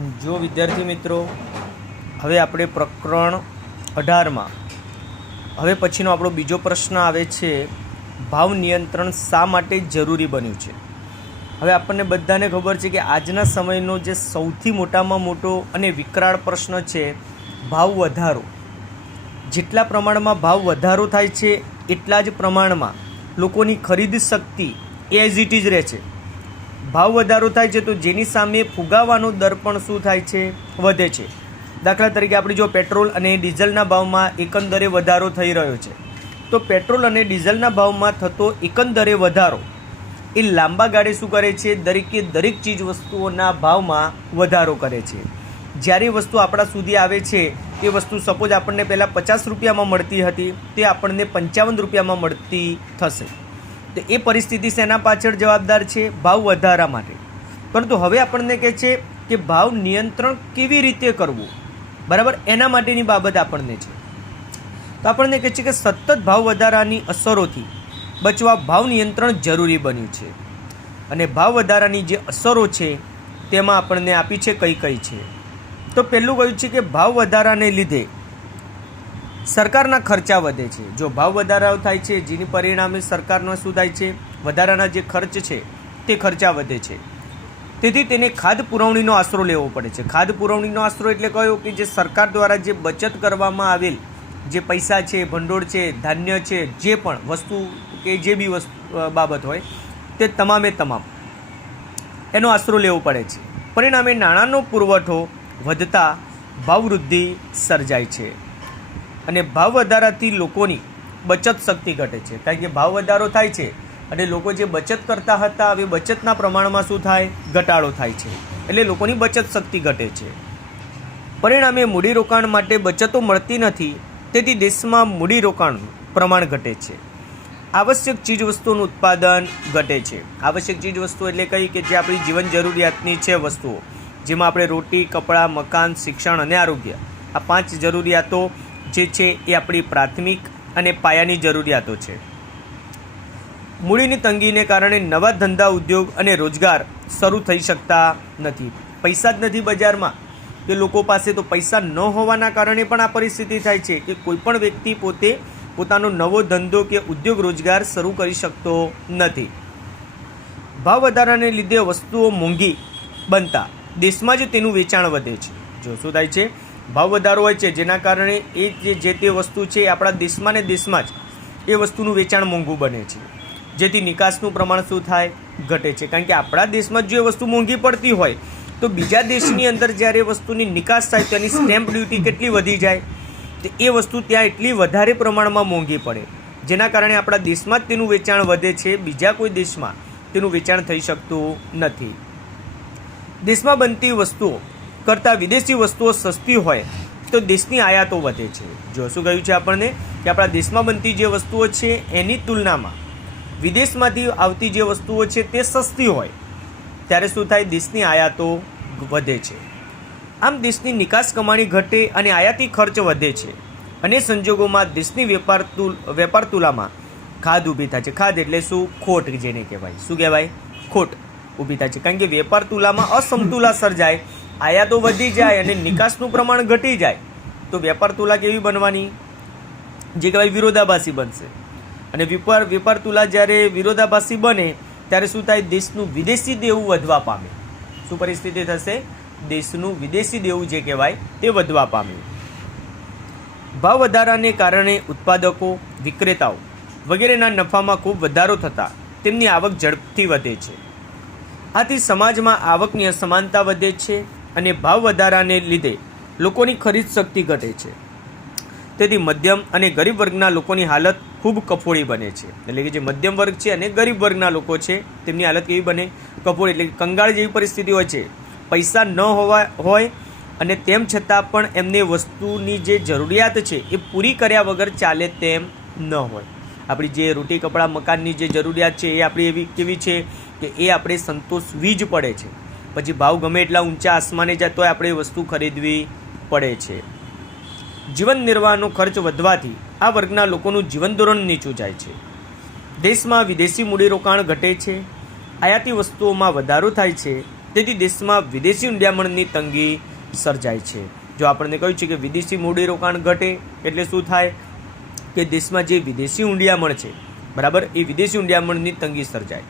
જો વિદ્યાર્થી મિત્રો, હવે આપણે પ્રકરણ 18માં હવે પછીનો આપણો બીજો પ્રશ્ન આવે છે, ભાવ નિયંત્રણ શા માટે જરૂરી બન્યું છે. હવે આપણને બધાને ખબર છે કે આજના સમયનો જે સૌથી મોટામાં મોટો અને વિકરાળ પ્રશ્ન છે ભાવ વધારો. જેટલા પ્રમાણમાં ભાવ વધારો થાય છે એટલા જ પ્રમાણમાં લોકોની ખરીદ શક્તિ એઝ ઇટ ઇઝ રહે છે. ભાવ વધારો થાય છે તો જેની સામે ફુગાવાનો દર પણ શું થાય છે, વધે છે. દાખલા તરીકે આપણે જો પેટ્રોલ અને ડીઝલના ભાવમાં એકંદરે વધારો થઈ રહ્યો છે, તો પેટ્રોલ અને ડીઝલના ભાવમાં થતો એકંદરે વધારો એ લાંબા ગાળે શું કરે છે, દરેક ચીજ વસ્તુઓના ભાવમાં વધારો કરે છે. જ્યારે વસ્તુ આપણા સુધી આવે છે તે વસ્તુ સપોઝ આપણને પહેલાં 50 રૂપિયામાં મળતી હતી, તે આપણને 55 રૂપિયામાં મળતી થશે. તો એ પરિસ્થિતિ શેના પાછળ જવાબદાર છે, ભાવ વધારા માટે. પરંતુ હવે આપણને કહે છે કે ભાવ નિયંત્રણ કેવી રીતે કરવું, બરાબર, એના માટેની બાબત આપણને છે. તો આપણને કહે છે કે સતત ભાવ વધારાની અસરોથી બચવા ભાવ નિયંત્રણ જરૂરી બન્યું છે. અને ભાવ વધારાની જે અસરો છે તેમાં આપણને આપી છે કઈ છે. તો પહેલું કહ્યું છે કે ભાવ વધારાને લીધે સરકારના ખર્ચા વધે છે. જો ભાવ વધારો થાય છે જેની પરિણામે સરકારનો શું થાય છે, વધારાના જે ખર્ચ છે તે ખર્ચા વધે છે. તેથી તેને ખાદ્ય પુરવણીનો આશરો લેવો પડે છે. ખાદ્ય પુરવણીનો આશરો એટલે કયો કે જે સરકાર દ્વારા જે બચત કરવામાં આવેલ જે પૈસા છે, ભંડોળ છે, ધાન્ય છે, જે પણ વસ્તુ કે જે બી વસ્તુ બાબત હોય તે તમામે તમામ એનો આશરો લેવો પડે છે. પરિણામે નાણાંનો પુરવઠો વધતા ભાવ વૃદ્ધિ સર્જાય છે. અને ભાવ વધારાથી લોકોની બચત શક્તિ ઘટે છે. કારણ કે ભાવ વધારો થાય છે અને લોકો જે બચત કરતા હતા હવે બચતના પ્રમાણમાં શું થાય, ઘટાડો થાય છે. એટલે લોકોની બચત શક્તિ ઘટે છે. પરિણામે મૂડીરોકાણ માટે બચતો મળતી નથી, તેથી દેશમાં મૂડીરોકાણનું પ્રમાણ ઘટે છે. આવશ્યક ચીજવસ્તુઓનું ઉત્પાદન ઘટે છે. આવશ્યક ચીજવસ્તુઓ એટલે કઈ કે જે આપણી જીવન જરૂરિયાતની છે વસ્તુઓ, જેમાં આપણે રોટી, કપડાં, મકાન, શિક્ષણ અને આરોગ્ય, આ 5 જરૂરિયાતો જે છે એ આપણી પ્રાથમિક અને પાયાની જરૂરિયાતો છે. મૂડીની તંગીને કારણે નવા ધંધા, ઉદ્યોગ અને રોજગાર શરૂ થઈ શકતા નથી. પૈસા જ નથી બજારમાં કે લોકો પાસે, તો પૈસા ન હોવાના કારણે પણ આ પરિસ્થિતિ થાય છે કે કોઈ પણ વ્યક્તિ પોતે પોતાનો નવો ધંધો કે ઉદ્યોગ રોજગાર શરૂ કરી શકતો નથી. ભાવ વધારાને લીધે વસ્તુઓ મોંઘી બનતા દેશમાં જ તેનું વેચાણ વધે છે. જો શું થાય છે, ભાવ વધારો હોય છે જેના કારણે એ જે તે વસ્તુ છે આપણા દેશમાં ને દેશમાં જ એ વસ્તુનું વેચાણ મોંઘું બને છે. જેથી નિકાસનું પ્રમાણ શું થાય, ઘટે છે. કારણ કે આપણા દેશમાં જો એ વસ્તુ મોંઘી પડતી હોય તો બીજા દેશની અંદર જ્યારે વસ્તુની નિકાસ થાય તો એની સ્ટેમ્પ ડ્યુટી કેટલી વધી જાય, તો એ વસ્તુ ત્યાં એટલી વધારે પ્રમાણમાં મોંઘી પડે, જેના કારણે આપણા દેશમાં જ તેનું વેચાણ વધે છે, બીજા કોઈ દેશમાં તેનું વેચાણ થઈ શકતું નથી. દેશમાં બનતી વસ્તુઓ કરતાં વિદેશી વસ્તુઓ સસ્તી હોય તો દેશની આયાતો વધે છે. જો શું કહ્યું છે આપણને કે આપણા દેશમાં બનતી જે વસ્તુઓ છે એની તુલનામાં વિદેશમાંથી આવતી જે વસ્તુઓ છે તે સસ્તી હોય ત્યારે શું થાય, દેશની આયાતો વધે છે. આમ દેશની નિકાસ કમાણી ઘટે અને આયાતી ખર્ચ વધે છે. અને સંજોગોમાં દેશની વેપાર તુલામાં ખાધ ઊભી થાય છે. ખાધ એટલે શું, ખોટ જેને કહેવાય. શું કહેવાય, ખોટ ઊભી થાય છે. કારણ કે વેપાર તુલામાં અસમતુલા સર્જાય, આયાતો વધી જાય અને નિકાસનું પ્રમાણ ઘટી જાય તો વેપાર તુલા કેવી બનવાની, જે કહેવાય વિરોધાભાસી બનશે. અને વેપાર તુલા જ્યારે વિરોધાભાસી બને ત્યારે શું થાય, દેશનું વિદેશી દેવું વધવા પામે. શું પરિસ્થિતિ થશે, દેશનું વિદેશી દેવું જે કહેવાય તે વધવા પામ્યું. ભાવ વધારાને કારણે ઉત્પાદકો, વિક્રેતાઓ વગેરેના નફામાં ખૂબ વધારો થતાં તેમની આવક ઝડપથી વધે છે. આથી સમાજમાં આવકની અસમાનતા વધે છે અને ભાવ વધારાને લીધે લોકોની ખરીદ શક્તિ ઘટે છે. તેથી મધ્યમ અને ગરીબ વર્ગના લોકોની હાલત ખૂબ કફોડી બને છે. એટલે કે જે મધ્યમ વર્ગ છે અને ગરીબ વર્ગના લોકો છે તેમની હાલત કેવી બને, કફોડી, એટલે કે કંગાળ જેવી પરિસ્થિતિ હોય છે. પૈસા ન હોય અને તેમ છતાં પણ એમને વસ્તુની જે જરૂરિયાત છે એ પૂરી કર્યા વગર ચાલે તેમ ન હોય. આપણી જે રોટી, કપડાં, મકાનની જે જરૂરિયાત છે એ આપણી એવી કેવી છે કે એ આપણે સંતોષવી જ પડે છે. પછી ભાવ ગમે એટલા ઊંચા આસમાને જાય તોય આપણે વસ્તુ ખરીદવી પડે છે. જીવન નિર્વાહનો ખર્ચ વધવાથી આ વર્ગના લોકોનું જીવન ધોરણ નીચું જાય છે. દેશમાં વિદેશી મૂડીરોકાણ ઘટે છે. આયાતી વસ્તુઓમાં વધારો થાય છે તેથી દેશમાં વિદેશી ઊંડિયામણની તંગી સર્જાય છે. જો આપણને કહ્યું છે કે વિદેશી મૂડીરોકાણ ઘટે એટલે શું થાય કે દેશમાં જે વિદેશી ઊંડિયામણ છે, બરાબર, એ વિદેશી ઊંડિયામણની તંગી સર્જાય.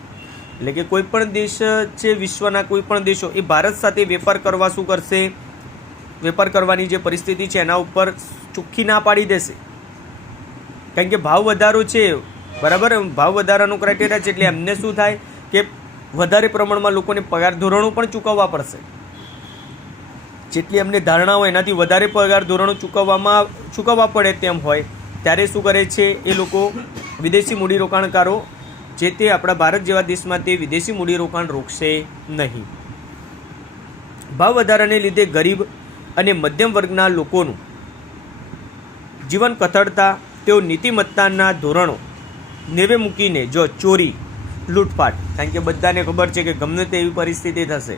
એટલે કે કોઈ પણ દેશ છે, વિશ્વના કોઈ પણ દેશો એ ભારત સાથે વેપાર કરવા શું કરશે, વેપાર કરવાની જે પરિસ્થિતિ છે એના ઉપર ચોખ્ખી ના પાડી દેશે. કારણ કે ભાવ વધારો છે, બરાબર, ભાવ વધારાનો ક્રાઇટેરિયા છે, એટલે એમને શું થાય કે વધારે પ્રમાણમાં લોકોને પગાર ધોરણો પણ ચૂકવવા પડશે. જેટલી એમને ધારણા હોય એનાથી વધારે પગાર ધોરણો ચૂકવવા પડે તેમ હોય ત્યારે શું કરે છે એ લોકો, વિદેશી મૂડીરોકાણકારો જે તે આપણા ભારત જેવા દેશમાં તે વિદેશી મૂડીરોકાણ રોકશે નહીં. ભાવ વધારાને લીધે ગરીબ અને મધ્યમ વર્ગના લોકોનું જીવન કથળતા તેઓ નીતિમત્તાના ધોરણો નેવે મૂકીને જો ચોરી, લૂંટફાટ, કારણ કે બધાને ખબર છે કે ગમે તેવી પરિસ્થિતિ થશે,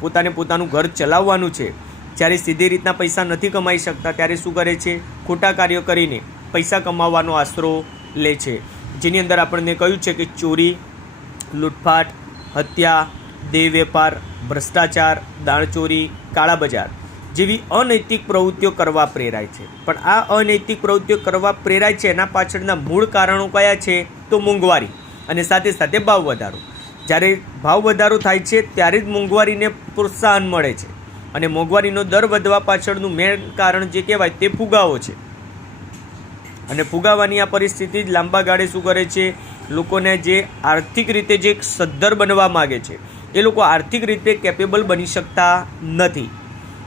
પોતાને પોતાનું ઘર ચલાવવાનું છે, જ્યારે સીધી રીતના પૈસા નથી કમાઈ શકતા ત્યારે શું કરે છે, ખોટા કાર્યો કરીને પૈસા કમાવાનો આશરો લે છે. જેની અંદર આપણને કહ્યું છે કે ચોરી, લૂંટફાટ, હત્યા, દેહ વેપાર, ભ્રષ્ટાચાર, દાણચોરી, કાળાબજાર જેવી અનૈતિક પ્રવૃત્તિઓ કરવા પ્રેરાય છે. પણ આ અનૈતિક પ્રવૃત્તિઓ કરવા પ્રેરાય છે એના પાછળના મૂળ કારણો કયા છે? તો મોંઘવારી અને સાથે સાથે ભાવ વધારો. જ્યારે ભાવ વધારો થાય છે ત્યારે જ મોંઘવારીને પ્રોત્સાહન મળે છે, અને મોંઘવારીનો દર વધવા પાછળનું મેઇન કારણ જે કહેવાય તે ફુગાવો છે. અને ફુગાવાની આ પરિસ્થિતિ જ લાંબા ગાળે શું કરે છે, લોકોને જે આર્થિક રીતે જે સદ્ધર બનવા માગે છે એ લોકો આર્થિક રીતે કેપેબલ બની શકતા નથી,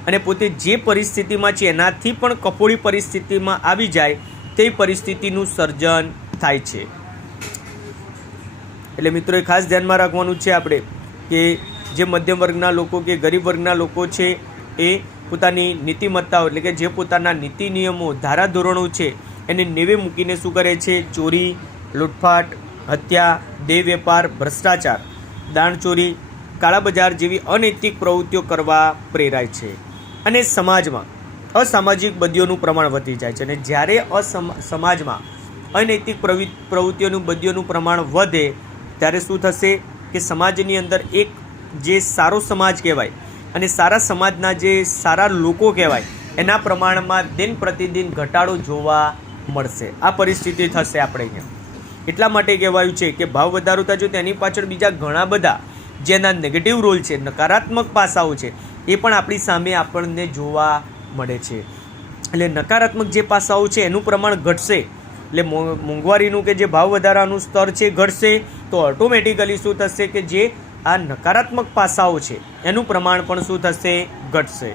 અને પોતે જે પરિસ્થિતિમાં છે એનાથી પણ કફોડી પરિસ્થિતિમાં આવી જાય તે પરિસ્થિતિનું સર્જન થાય છે. એટલે મિત્રોએ ખાસ ધ્યાનમાં રાખવાનું છે આપણે કે જે મધ્યમ વર્ગના લોકો કે ગરીબ વર્ગના લોકો છે એ પોતાની નીતિમત્તાઓ, એટલે કે જે પોતાના નીતિ નિયમો, ધારાધોરણો છે એને નેવે મૂકીને શું કરે છે, ચોરી, લૂંટફાટ, હત્યા, દેહ વેપાર, ભ્રષ્ટાચાર, દાણચોરી, કાળાબજાર જેવી અનૈતિક પ્રવૃત્તિઓ કરવા પ્રેરાય છે. અને સમાજમાં અસામાજિક બદીઓનું પ્રમાણ વધી જાય છે. અને જ્યારે સમાજમાં અનૈતિક પ્રવૃત્તિઓનું બદીઓનું પ્રમાણ વધે ત્યારે શું થશે કે સમાજની અંદર એક જે સારો સમાજ કહેવાય અને સારા સમાજના જે સારા લોકો કહેવાય એના પ્રમાણમાં દિન પ્રતિદિન ઘટાડો જોવા મળશે. આ પરિસ્થિતિ થશે આપણે અહીંયા. એટલા માટે કહેવાયું છે કે ભાવ વધારો થયો તેની પાછળ બીજા ઘણા બધા જેના નેગેટિવ રોલ છે, નકારાત્મક પાસાઓ છે, એ પણ આપણી સામે આપણને જોવા મળે છે. એટલે નકારાત્મક જે પાસાઓ છે એનું પ્રમાણ ઘટશે, એટલે મોંઘવારીનું કે જે ભાવ વધારાનું સ્તર છે ઘટશે, તો ઓટોમેટિકલી શું થશે કે જે આ નકારાત્મક પાસાઓ છે એનું પ્રમાણ પણ શું થશે, ઘટશે.